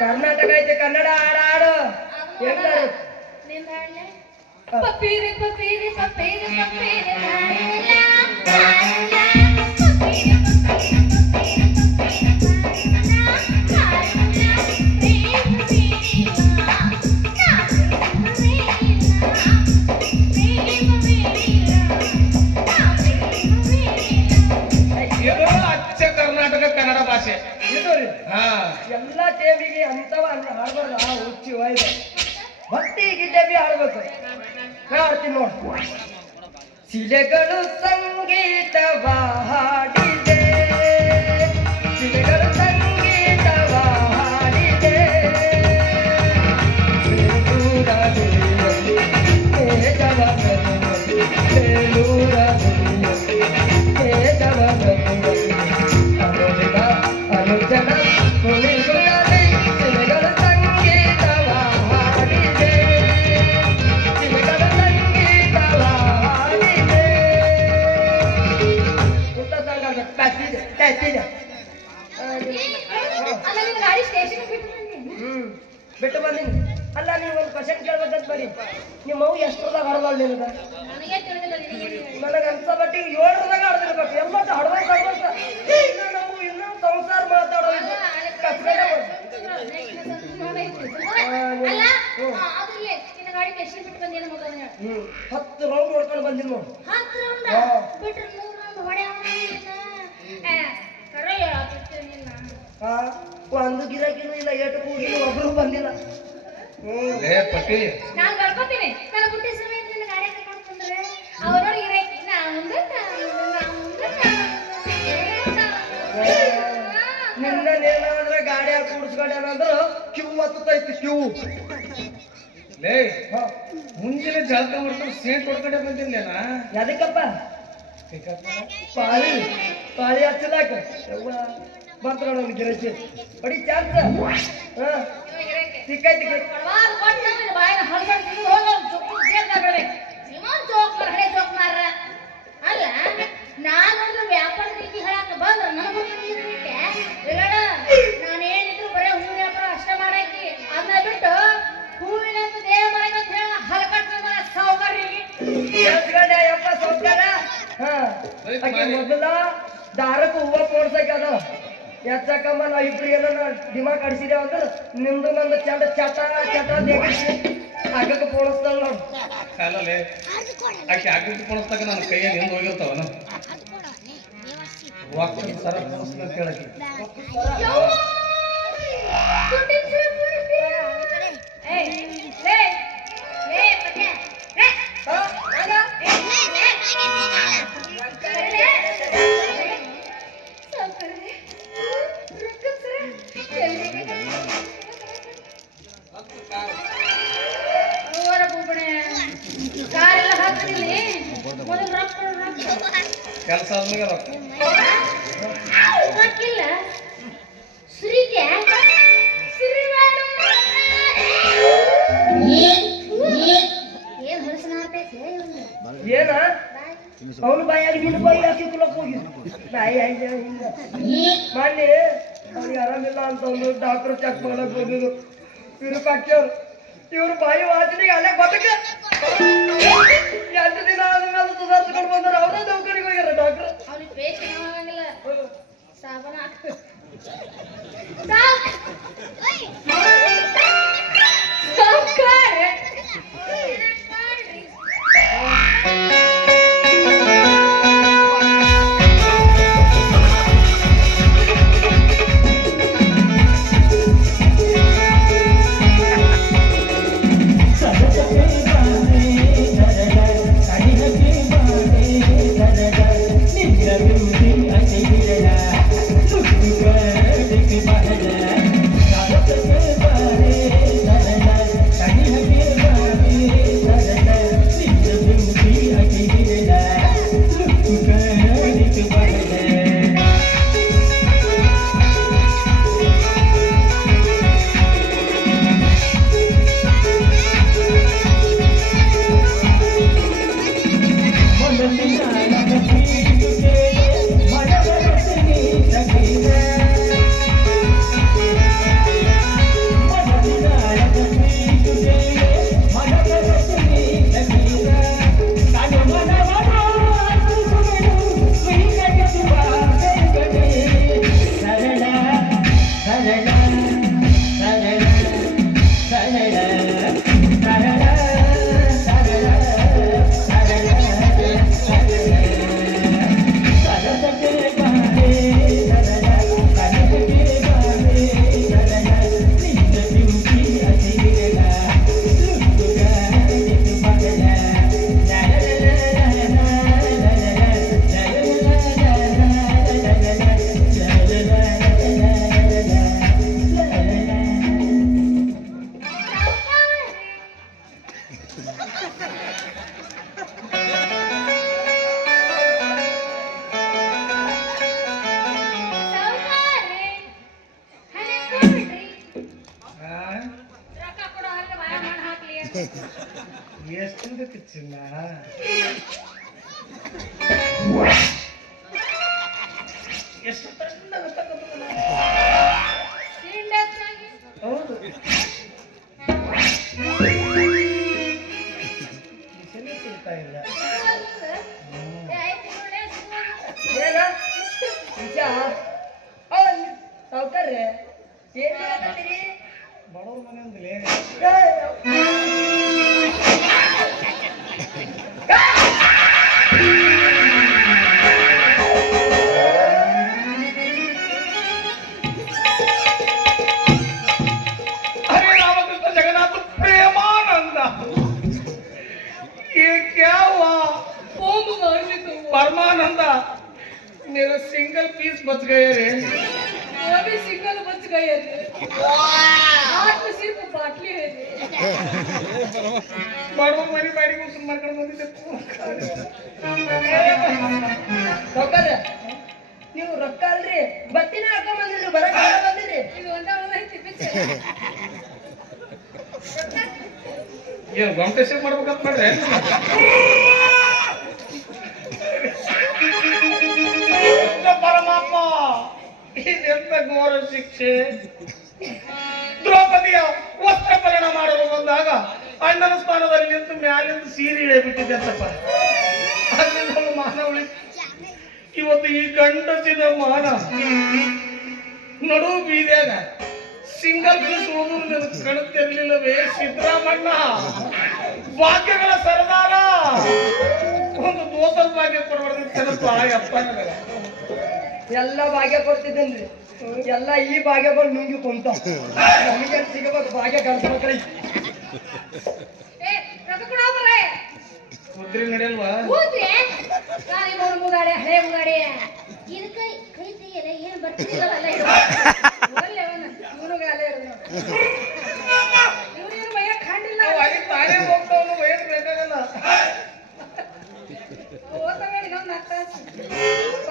కర్ణాటక అయితే కన్నడ ఆడాడు. ಶಿಲೆಗಳು ಸಂಗೀತವ ಎಷ್ಟರದಾಗ ನನಗನ್ಸ ಬಟ್ಟಿ ಏಳರದಾಗ ಆಡ್ದಿರ್ಬೇಕು ಎಂಬತ್ತು ಹಡ್ದಂತ ಹಡ್ದಂತ ಇನ್ನ ನಾವು ಇನ್ನೂ ಸಂಸಾರ ಮಾತಾಡೋದು ಕಸ್ಕಡೆ ಹತ್ತು ರೌಂಡ್ ನೋಡ್ಕೊಂಡು ಬಂದಿನಿ ನೋಡು ಹತ್ತೈತಿ ಕ್ಯೂ ಲೇ ಮುಂಜಾನೆ ಜಳಕ ಮಾಡ್ಕೊಂಡು ಸೇಂಟ್ ಹೊಡ್ಕೊಂಡೆ ಬಂದಿಲ್ಲೇನಾ ಎದಕ್ಕಪ್ಪ ಪಾಳಿ ಪಾಳಿ ಹಚ್ಚಲಾಕ ಬಂತ್ರ ಅವ್ನ ಗಿರಕಿ ಬಡಿ ಚಾನ್ಸ್. ಸಿಕ್ಕೈತಿ ಆಕೆ ಮೊದಲ ದಾರಕ್ಕೆ ಹೂವ ಪೋಡ್ಸಕ್ಕೆ ಅದ. ಎಚ್ಚಕ್ಕಮ್ಮ ನಾವ್ ಇಬ್ರು ಏನನ್ನ ದಿಮಾಕ್ ಅಡಿಸಿದೇವ ಅಂದ್ರೆ ನಿಮ್ದು ನಂದು ಚಟ ಚಟ ಚಟ ದೇಗಿಸಿ ಆಗಕ್ಕೆ ಪೋಣಿಸ್ತಾಳ ನೋಡು. ಅಲ್ಲಲೇ ಆಕೆ ಆಕೃತಿ ಕೊಡಿಸ್ದಾಗ ನನ್ನ ಕೈಯಲ್ಲಿ ಹಿಂದೆ ಹೋಗಿರ್ತಾವನ ರೊಕ್ಕ ಸರ ಅಂತ ಕೆಲಸ ಆದ್ಮೇಲೆ ರೊಕ್ಕ. ಗೊತ್ತಿಲ್ಲ. ಸುರಿಗೆ. ಏನ್. ಅವನು ಬಾಯಾಗಿ ನಿನ್ನ ಬಾಯಿ ಹಾಕಿ ಕುಲಕ್ ಹೋಗಿ ಬಾಯಿ ಆಯ್ತು ಮಾಡಿ ಅವ್ರಿಗೆ ಆರಾಮಿಲ್ಲ ಅಂತ ಒಂದು ಡಾಕ್ಟರ್ ಚೆಕ್ ಮಾಡಕ್ ಇವ್ರು ವಿರೂಪಾಕ್ಷವ್ರು ಇವ್ರು ಬಾಯಿ ವಾಸನೆಗೆ ಅಲ್ಲೇ ಬದುಕ. ಎಂಟು ದಿನ ಆದ್ಮೇಲೆ ಸುಧಾರಿಸ್ಕೊಂಡು ಬಂದ್ರೆ ಅವರೇ ದವಾಖಾನಿಗೆ ಹೋಗ್ಯಾರ ಡಾಕ್ಟರ್. ಅವ್ನಿಗೆ ಪೇಸ್ಟ್ ಆಗಂಗಿಲ್ಲ. ಸಾಬನ ಹಾಕು ಸಾಕ್. ಸಾವ್ಕಾರ್ರೆ. ಎಷ್ಟು ಚಿನ್ನ ಎಷ್ಟು ತಣ್ಣಗೆ. ಹೌದು. ಬಿಸಿಲೇ ಸಿಗ್ತಾ ಇಲ್ಲ. ಸಾವುಕಾರ್ರೆ ಏನ್? ಮಾಡಕತ್ತೀರಿ? ಬಡವ್ರ ಮನೆ ಅಂದಿಲ್ಲ परमानंद मेरा सिंगल पीस बच गए रे अभी सिंगल बच गए थे हाथ में सिर्फ बाटली है बड़ों मरी बाड़ी को सुन मरकर ಬಂದಿದ್ದೆ ಸಾವುಕಾರ್ರೆ ನೀವು ರೊಕ್ಕ ಅಲ್ರಿ ಬತ್ತಿನ ಹಾಕೊಂಡ್ ಬಂದಿರಿ ಬರಕ್ ಬಂದಿರಿ ಇದು ಒಂದೇ ಒಂದೈತಿ ಏನು ಗಂಟೆಸೆ ಮಾಡ್ಬೇಕಂತ ಮಾಡ್ರೆ ಇದೆಂತ ಘೋರ ಶಿಕ್ಷೆ? ದ್ರೌಪದಿಯ ವಸ್ತ್ರ ಪರಿಣ ಮಾಡಲು ಬಂದಾಗ ಅಣ್ಣನ ಸ್ಥಾನದಲ್ಲಿ ನಿಂತು ಮ್ಯಾಲಿಂದ ಸೀರೆ ಇಳಿಬಿಟ್ಟಿದ್ದೆ ಅಂತಪ್ಪ ಅವಳು ಮಾನ ಉಳಿ ಇವತ್ತು ಈ ಗಂಡಸಿನ ಮಾನ ನಡು ಬೀದ್ಯಾಗ ಸಿಂಗಲ್ ಪೀಸ್ ಉಳಿದು ಕಣುತ್ತಿರ್ಲಿಲ್ಲವೇ ಸಿದ್ದರಾಮಣ್ಣ. ವಾಕ್ಯಗಳ ಸರದಾರ. ಒಂದು ದೋಸಲ್ ಭಾಗ್ಯ ಕೊಡಬಾರ್ದು ಕೆಲಸ ನನಗೆ. ಎಲ್ಲ ಭಾಗ್ಯ ಕೊಡ್ತಿದ್ದೇನ್ರಿ ಎಲ್ಲ ಈ ಭಾಗ್ಯ ಬಂದು ನುಂಗಿ ಕುಂತ. ನಮಗೆ ಸಿಗಬೇಕು ಭಾಗ್ಯ ಗಂಡ ಮಕ್ಕಳಿಗೆ. ನಡೆಯಲ್ವಾ ಮುಗಾಡೆ, ಹಳೆ ಮುಗಾಡೆ. ಇದ್? ಕೈ ಕೈ ತೆಗಿಯಲ್ಲ, ಏನ್ ಕಂಡಿಲ್ಲ. ತಾನೇ ಹೋಗ್ತಾವನು ವಯಸ್ಸು ಬೇಕಾಗಲ್ಲ ಇನ್ನೊಂದ್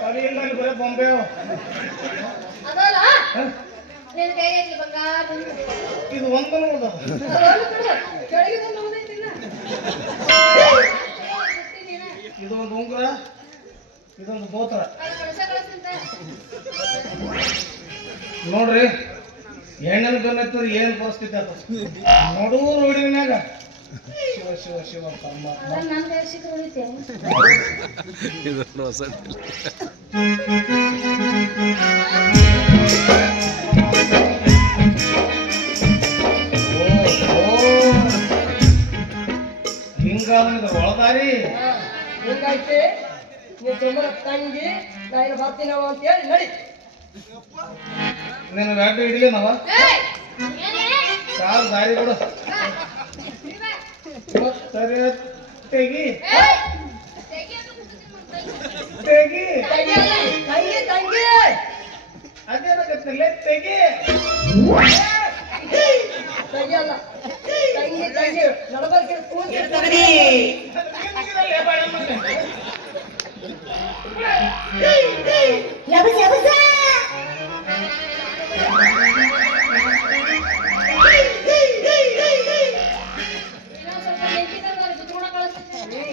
ಬರೀ ಬೊಂಬೆ. ಇದು ಒಂದು ನೋಡು. ಇದೊಂದು ಉಂಗುರ ಇದೊಂದು ಕಳಸಂತ. ನೋಡ್ರಿ ಹೆಣ್ಣನ ಬೆನ್ನತ್ತವ್ರು ಏನ್ ಪರಿಸ್ಥಿತಿ ಅದ? ನೋಡು ರೋಡಿನಾಗ ಶಿವ ಶಿವ ಶಿವ ಪರಮಾತ್ಮ ನನ್ನ ಸಿಕ್ಕರು ಉಳಿತೇನೆ ಹಿಂಗಾದ್ರೆ ಒಳದಾರಿ ಹಿಂಗೈತಿ ನೀವು ಸುಮ್ಮನೆ ತಂಗಿ ನಾ ಇಲ್ಲಿ ಬರ್ತೀನವ ಅಂತ ಹೇಳಿ ನಡಿ ನೀನು ಗಾಡಿ ಹಿಡಿಲಿ ನಾವ ಏಯ್ ಏನೇ? ಕಾಲ್ ದಾರಿ ಬಿಡು ಬಾ. ಇಲ್ಲಿ ಬಾ. ಇವತ್ತು ಸರಿ ತೆಗಿ ಏಯ್ ತೆಗಿಯೋದು ಕೂತ್ಕೊಂಡು ತೆಗಿ ತಂಗಿ ತಂಗಿ ತಂಗಿ ಅದೇನಾಗತ್ತಿಲ್ಲ ತೆಗಿ ತಂಗಿ ಅಲ್ಲ ತಂಗಿ ತಂಗಿ ನಡಬರ್ಕೆ ಕೂತಿರ್ತಾರೆ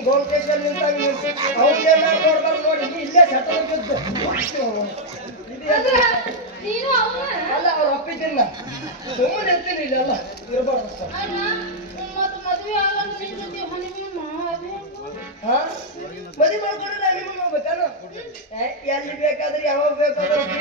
ಗೋಲ್ಕೇಶಲ್ಲಿ ನಿಂತಾಗ ಅವ್ರಿಗೆ ನೋಡ್ಬಾರ್ದು ನೋಡಿ ಇಲ್ಲೇ ಸೆಟಲ್ ಬಿದ್ದು ಅಲ್ಲ ಅವ ಒಪ್ಪಿದ್ದಿಲ್ಲ ಸುಮ್ಮನೆ ಎತ್ತಿಲ್ಲ ಇಲ್ಲೆಲ್ಲ ಇರಬಾರ್ದು ಮದುವೆ ಮಾಡ್ಕೊಂಡ್ರೆ ನಿಮ್ಮ ಮಗತಾನ ಎಲ್ಲಿ ಬೇಕಾದ್ರೆ ಯಾವಾಗ ಬೇಕಾದ್ರೆ